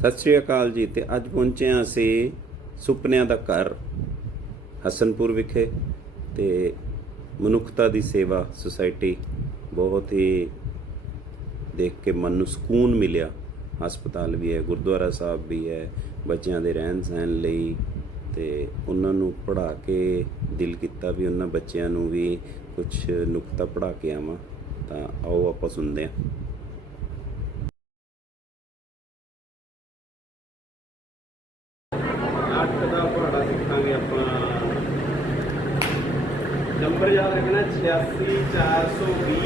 ਸਤਿ ਸ਼੍ਰੀ ਅਕਾਲ ਜੀ ਤੇ ਅੱਜ ਪਹੁੰਚੇ ਹਾਂ ਅਸੀਂ ਸੁਪਨਿਆਂ ਦਾ ਘਰ, ਹਸਨਪੁਰ ਵਿਖੇ ਤੇ ਮਨੁੱਖਤਾ ਦੀ ਸੇਵਾ ਸੁਸਾਇਟੀ ਬਹੁਤ ਹੀ ਦੇਖ ਕੇ ਮਨ ਨੂੰ ਸਕੂਨ ਮਿਲਿਆ। ਹਸਪਤਾਲ ਵੀ ਹੈ, ਗੁਰਦੁਆਰਾ ਸਾਹਿਬ ਵੀ ਹੈ, ਬੱਚਿਆਂ ਦੇ ਰਹਿਣ ਸਹਿਣ ਲਈ ਤੇ ਉਹਨਾਂ ਨੂੰ ਪੜ੍ਹਾ ਕੇ ਦਿਲ ਕੀਤਾ ਵੀ ਉਹਨਾਂ ਬੱਚਿਆਂ ਨੂੰ ਵੀ ਕੁਝ ਨੁਕਤਾ ਪੜ੍ਹਾ ਕੇ ਆਵਾਂ। ਤਾਂ ਆਓ ਆਪਾਂ ਸੁਣਦੇ ਹਾਂ। ਅੱਠ ਦਾ ਪਹਾੜਾ ਸਿੱਖਾਂਗੇ ਆਪਾਂ। ਨੰਬਰ ਯਾਦ ਰੱਖਣਾ 86420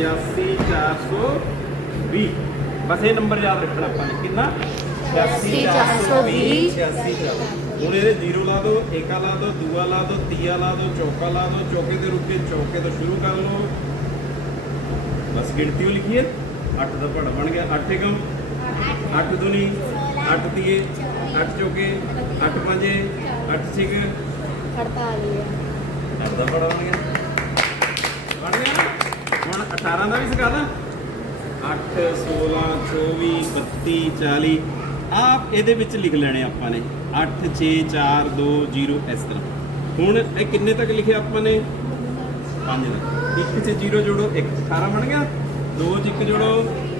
86420 ਬਸ ਇਹ ਨੰਬਰ ਯਾਦ ਰੱਖਣਾ ਆਪਾਂ ਨੇ ਕਿੰਨਾ? 86420 86420 ਹੁਣ ਇਹਦੇ ਜ਼ੀਰੋ ਲਾ ਦਿਓ ਏਕਾ ਲਾ ਦਿਓ ਦੂਆ ਲਾ ਦਿਓ ਤੀਆ ਲਾ ਦਿਓ ਚੌਕਾ ਲਾ ਦਿਓ ਚੌਕੇ ਤੇ ਰੁਕ ਚੌਕੇ ਤੋਂ ਸ਼ੁਰੂ ਕਰ ਲਓ। ਬਸ ਗਿਣਤੀ ਉਹ ਲਿਖੀਏ। 8 ਦਾ ਪਹਾੜਾ ਬਣ ਗਿਆ 8 ਏਕਮ। 8 ਦੁਨੀ 8 ਤੀਏ। 8 ਚੌਕੇ 8 ਪੰਜੇ 8 ਛਿਕ ਹੜਤਾਲੀ ਅੱਠ ਦਾ ਗਿਆ। ਬਣ ਗਿਆ ਨਾ? ਹੁਣ 18 ਦਾ ਵੀ ਸਿਖਾ ਦਾਂ। 8 16 24 32 40 ਆਪ ਇਹਦੇ ਵਿੱਚ ਲਿਖ ਲੈਣੇ ਆਪਾਂ ਨੇ। 8 6 4 2 0 ਇਸ ਤਰ੍ਹਾਂ। ਹੁਣ ਇਹ ਕਿੰਨੇ ਤੱਕ ਲਿਖਿਆ ਆਪਾਂ ਨੇ? 5 ਤੱਕ। ਇੱਕ 'ਚ 0 ਜੋੜੋ 1 18 ਬਣ ਗਿਆ। 2 'ਚ 1 ਜੋੜੋ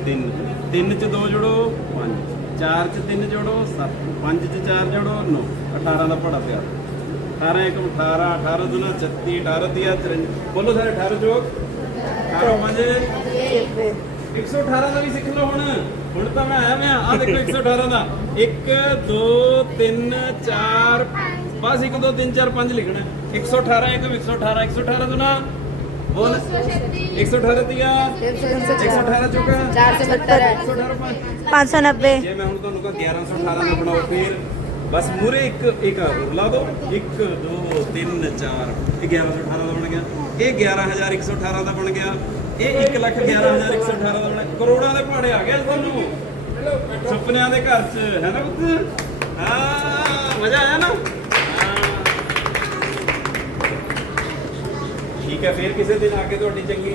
3 3 'ਚ 2 ਜੋੜੋ 5 4 'ਚ 3 ਜੋੜੋ 7 5 'ਚ 4 ਜੋੜੋ 9 18 ਦਾ ਪੜਾ ਪਿਆ 18 ਇੱਕ 18 18 ਦੁਨਾ 36 18 ਤੀਆ 53 ਬੋਲੋ ਸਾਰੇ 18 ਜੋਗ 18 ਪੰਜ। 118 ਦਾ ਵੀ ਸਿੱਖ ਲਓ ਹੁਣ। ਹੁਣ ਤਾਂ ਮੈਂ ਆਇਆ ਮੈਂ ਆ ਦੇਖੋ 118 ਦਾ। 1 2 3 4 ਬਸ 1 2 3 4 5 ਲਿਖਣਾ। 118 ਇੱਕ 118 118 ਦੁਨਾ। ਬੋਲ। 118 ਤੀਆ। 118 ਚੌਕਾ। 472 118 ਪੰਜ। 590 ਜੇ ਮੈਂ ਹੁਣ ਤੁਹਾਨੂੰ ਕਹਾਂ 1118 ਦਾ ਬਣਾਓ ਫਿਰ। ਬਸ ਮੂਰੇ ਇੱਕ ਇੱਕ ਹੋਰ ਲਾ ਦਿਓ 1 2 3 4 ਇਹ 1118 ਦਾ ਬਣ ਗਿਆ। ਇਹ 11118 ਦਾ ਬਣ ਗਿਆ। ਇਹ 1 ਲੱਖ 11118 ਦਾ ਬਣ ਗਿਆ। ਕਰੋੜਾਂ ਦੇ ਪਹਾੜੇ ਆ ਗਏ ਤੁਹਾਨੂੰ ਸੁਪਨਿਆਂ ਦੇ ਘਰ 'ਚ ਹੈ ਨਾ ਪੁੱਤ? ਹਾਂ ਮਜ਼ਾ ਆਇਆ ਨਾ? ਠੀਕ ਹੈ, ਫਿਰ ਕਿਸੇ ਦਿਨ ਆ ਕੇ ਤੁਹਾਡੀ ਚੰਗੀ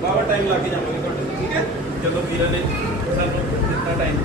ਬਾਵਾ ਟਾਈਮ ਲੱਗ ਜਾਵਾਂਗੇ ਤੁਹਾਡੇ ਠੀਕ ਹੈ? ਜਦੋਂ ਵੀਰਾਂ ਨੇ ਸਾਨੂੰ ਦਿੱਤਾ ਟਾਈਮ